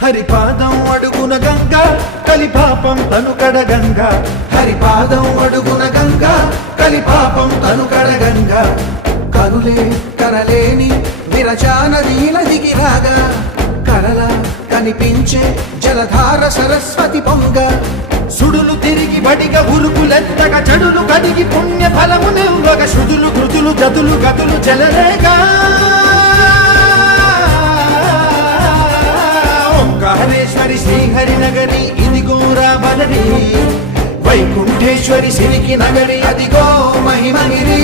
హరిపాదం అడుగున గంగా కలిపాపం తను కడగంగా హరిపాదం అడుగున గంగా కలిపాపం తను కడగంగా కనులే కరలేని విరచానదీల దిగిరాగా కలలా కనిపించే జలధార సరస్వతి పొంగ సుడులు తిరిగి బడిగా ఉరుకులెత్తగా చెడులు కడిగి పుణ్య ఫలము నివ్వగా శుదులు కృతులు గతులు గతులు జలరేగా ఓంకారేశ్వరి శ్రీహరి నగరి ఇదిగోరా బలరి వైకుంఠేశ్వరి సిరికి నగరి అదిగో మహిమగిరి